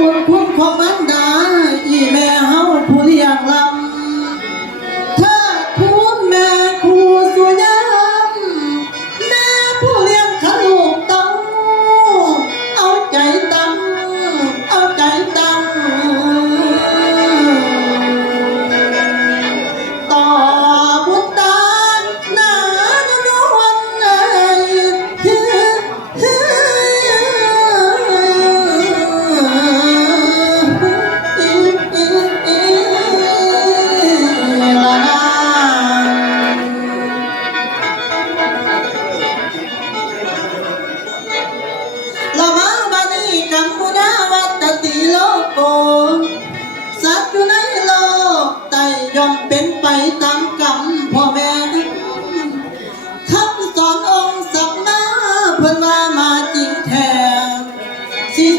บุญคุณของมันดา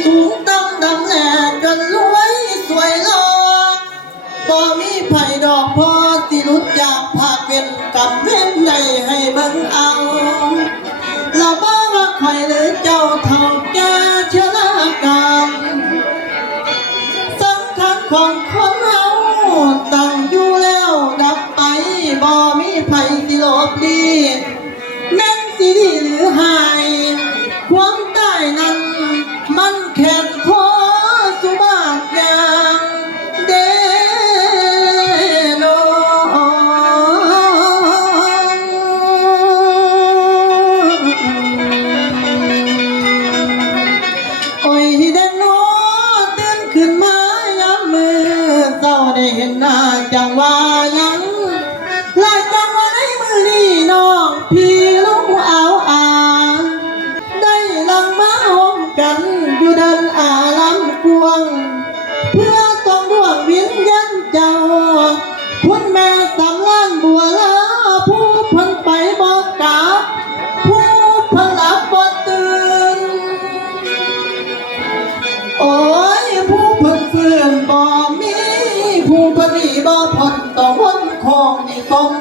สูงต่ำดำแหลจนร ข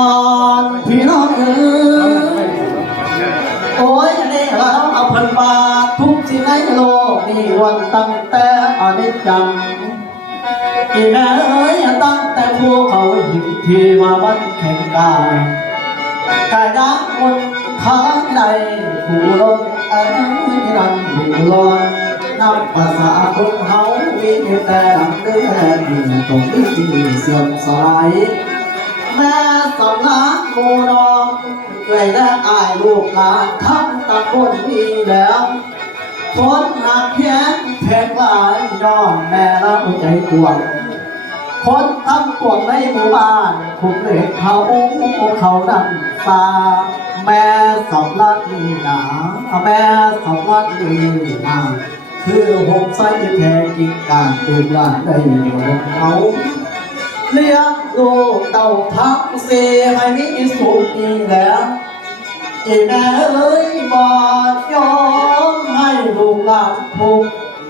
ก่อนพี่น้องเอ๋ยโอ้ยนนี้แล้วเอาพันบาททุกสิ่งในโลกนี่วันตั้งแต่อนิจจังอีแม่เอ๋ยตั้งแต่ภูเขาหินที่มาวันแข่งกายกายน้ำบนทางใดผู้ลนอันนี้รันผู้ลอนนับภาษาคนเฮามีแต่ดำเดือดตรงนี้เสื่อมสลาย แม่สำลักโมนองเกยและอายลูกหลานทั้งตำบลมีแล้วคนหักแขนแทงหลายย้อนแม่ละหัวใจกวงคนทั้งปวงในหมู่บ้านคุกเล็กเขาเขาดังตาแม่สำลักนี่นาแม่สำลักนี่นาคือหงใส่แท้จริงการตูกหลานได้อยู่เขา เลี้ยงลูกเต่าทักเสให้มีสุขอีแล้วอีแม่เอ้ยบอดยอมให้ลูกหลานทุก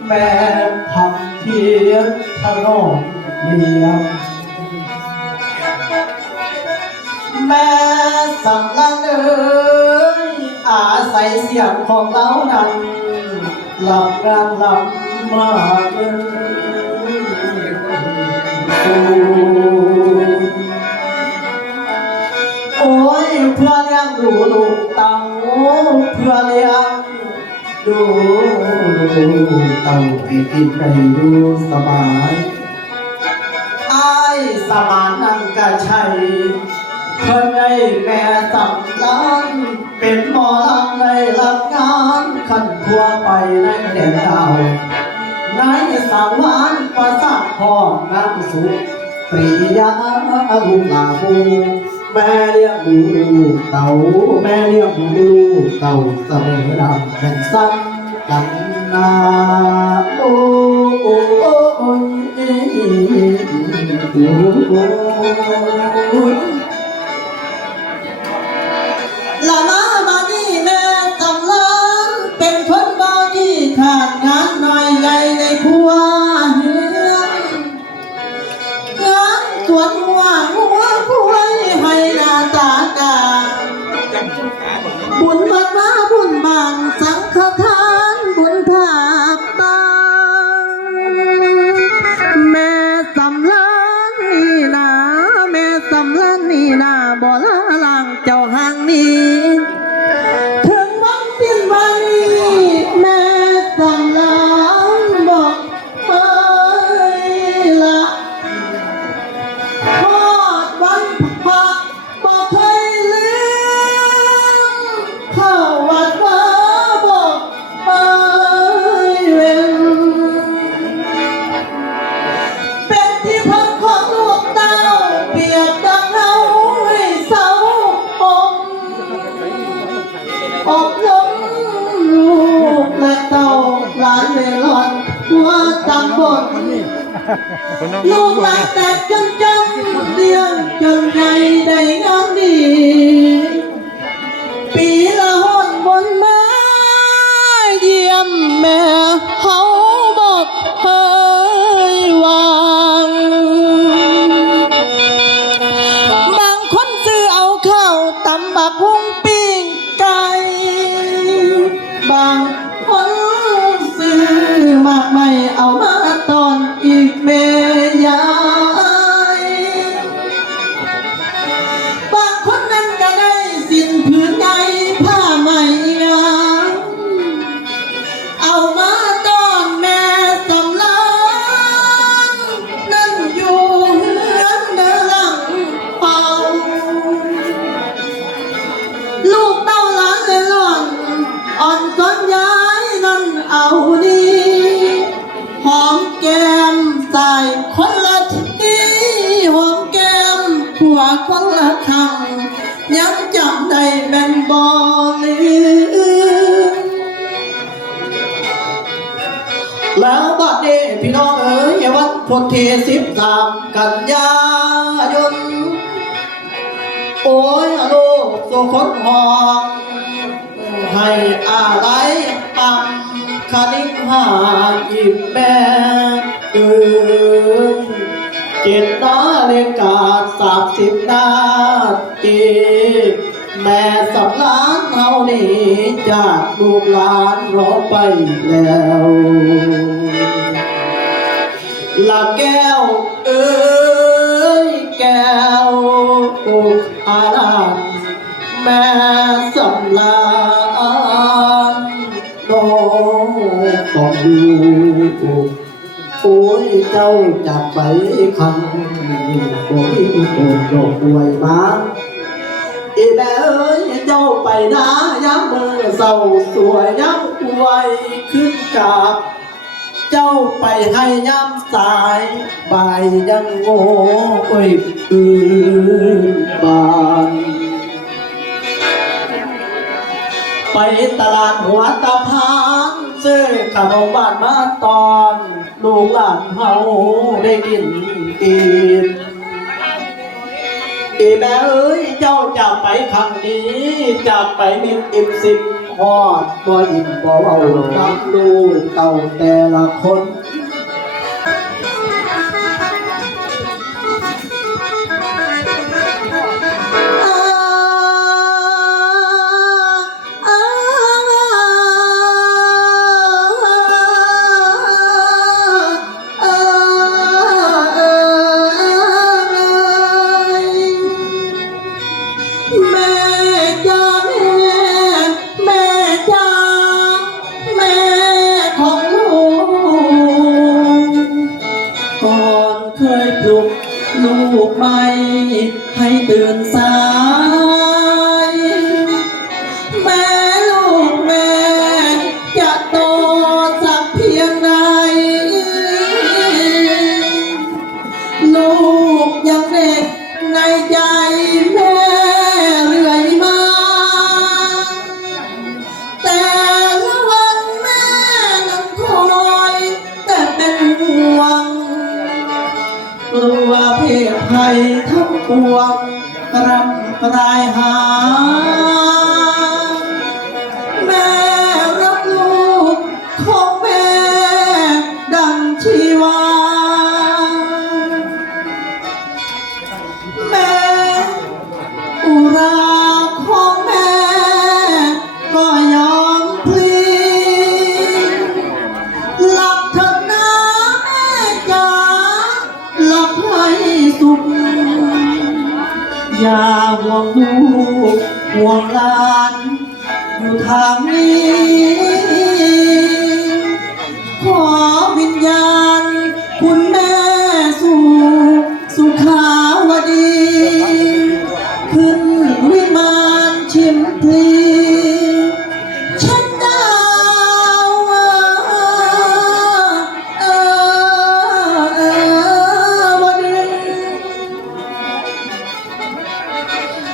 แม่ทำเพียรถนอมเลี้ยงแม่สำลังเอ้ยอาศัยเสียงของเรานั้นหลับการลำมาเลย โอ้ยเพื่อเลี้ยงดูลูกเต่าเพื่อเลี้ยงดูลูกเต่าให้กินไปดูสบายไอ้ายสมานนังกะชัยเพิ่นได้แม่สำลันเป็นหมอลำในรับงานขันทั่วไปในแดนดาวในสาวานประสาทพอ นักสุปริยาลูกหลาบูแม่เลี้ยง จ้ ลูกหลานแต่จนจำเรียนจนใหญ่ได้งานดี ปีละหนบนไม้เยี่ยมแม่เขาบอกเฮยวางบางคนซื้อเอาข้าวตำบักหุ่งปิ้ บอลืมแล้วบัดนี้พี่น้องเอ๋ยวันพุธที่สิบสามกันยายน โอ้ยลูกสุคนหอมให้อะไรปังคณิตหาอิบแม่เอินเจ็ดนาฬิกาสามสิบนาที สำลานเฮานี่จากลูกหลานรอไปแล้วละแก้วเอ้ยแก้วอาลานแม่สำลานน้องต้องดูโอ้ยเจ้าจับไปคำโอ้ยโอ้ยโอ้ยมาอีแม่เอ้ยเจ้า ไปนะย้ำมือเศร้าสวยย้ำอวยขึ้นกับเจ้าไปให้ย้ำสายบายยังโง่เอ้ยอือบานไปตลาดหัวตะพานซื้อขนมบ้านมาตอน ลูกหลานเฮาได้กินอิ่ อีแม่เอ้ยเจ้าจะไปครั้งนี้จะไปมีอิ่มสิบหอดบ่อิ่มบ่เอากับลูกเต่าแต่ละคน ตื่นสาย ปวงรำรายหา อย่าห่วงลูกห่วงหลานอยู่ทางนี้ ขอวิญญาณ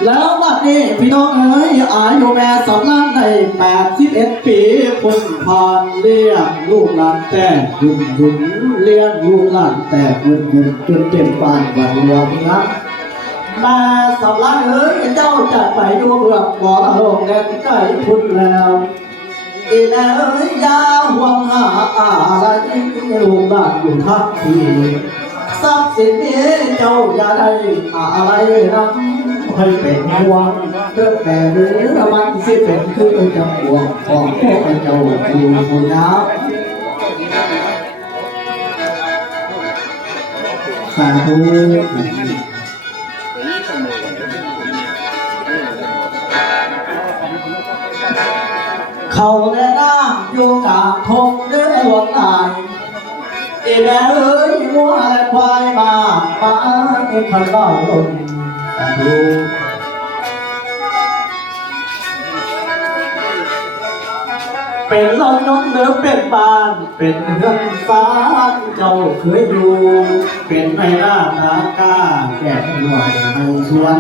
แล้วบัดนี้พี่น้องเอ๋ยอายุแม่สำลักในแปดสิบเอ็ดปีพ้นผ่านเลี้ยงลูกหลานแต่หุ่นหุ่นเลี้ยงลูกหลานแต่หุ่นหุ่นจนเต็มบ้านวันรวมนะม่สำลักเอ๋ยเจ้าจะไปดูเมืองบ่อโลกแดนใกล้พุ่นแล้วอีแม่เอ๋ยยาห่วงหาอะไรลูกหลานอยู่ทั้งที่ทรัพย์สินนี้เจ้าอย่าได้อะไรนะ ให้เป็นห่วงเรื่อแต่หรือระมันสิเป็นคือจำห่วงของพวกเจ้าอยู่คนนะสาธุเขาและน้ำอยู่กลางทงเดือหลวงนายอีแม่เอ้ยวัวและควายมามาเอ็ขันบ้าลม สาธุเป็นรถยนต์หรือเป็นบาน เป็นเรื่อนฟ้าเจ้าเคยอยู่เป็นไม้ล่านาคาแก่หน่วยให้สวน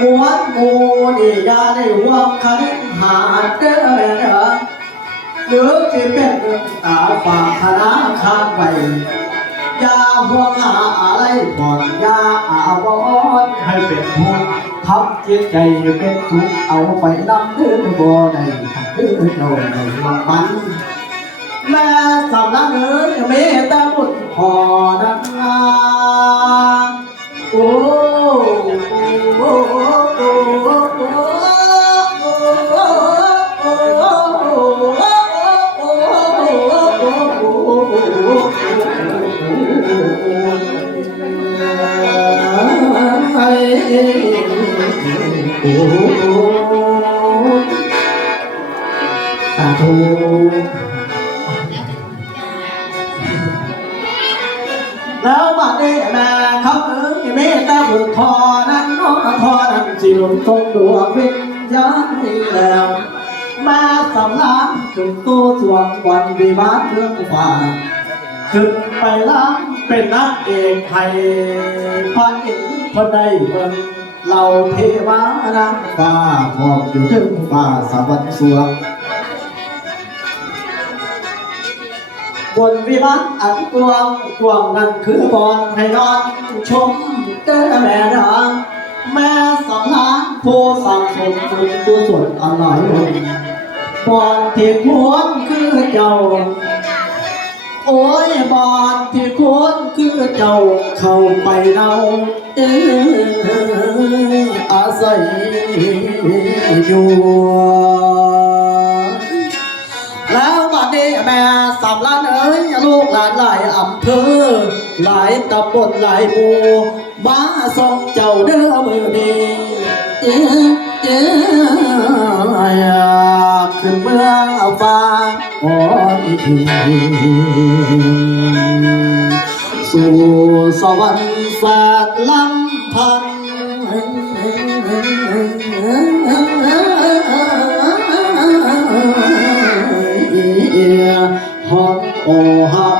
มวนมูนี่ยาได้หวงคันหาเด้อแม่เด้อหรือที่เป็นตาฝากธนาคารไว้ ย่าห่วงหาอะไรผ่อนอย่าอาวรณ์ให้เป็นผู้ทำจิตใจให้เป็นทุกข์เอาไปนำเด้อบ่ได้หักเด้อเจ้าได้มักมันแม่สำนักเอ๋ยเมตตาบุญพอนักงานโอ้ สาธุแล้วบัดนี้แม่เขาเอ๋ยเมตตาบุตรพอนั้นน้องทอนั้นสิลงทรงดวงวิญญาณนี้แล้ว มาสำลักถึงตัวสวงวันวิวาทเรื่องฟ้าขึ้นไปล้างเป็นนักเอกไทยพระเอก พระใดเบิ่งเราเทวานางฟ้าพอกอยู่ถึงฟ้าสวรรค์สวงบนวิมานอันกว้างกว้างนั้นคือบอนให้นอนชมเด้อแม่นางแม่สำนักผู้สั่งสมบุญกุศลอร่อยบอนที่ควรคือเจ้า โอ้ยบอนที่ควรคือเจ้าเข้าไปเนาเอออาศัยอยู่แล้วบัดนี้แม่สามล้านเอ้ยลูกหลานหลายอำเภอ หลายตำบลหลายหมู่มาส่งเจ้าเด้อมือนี้เอ๊ะเอ๊ะขึ้นเมืองเอา ฟ้าโอ้ยสู่สวรรค์แสนลำพันฮอมโอฮา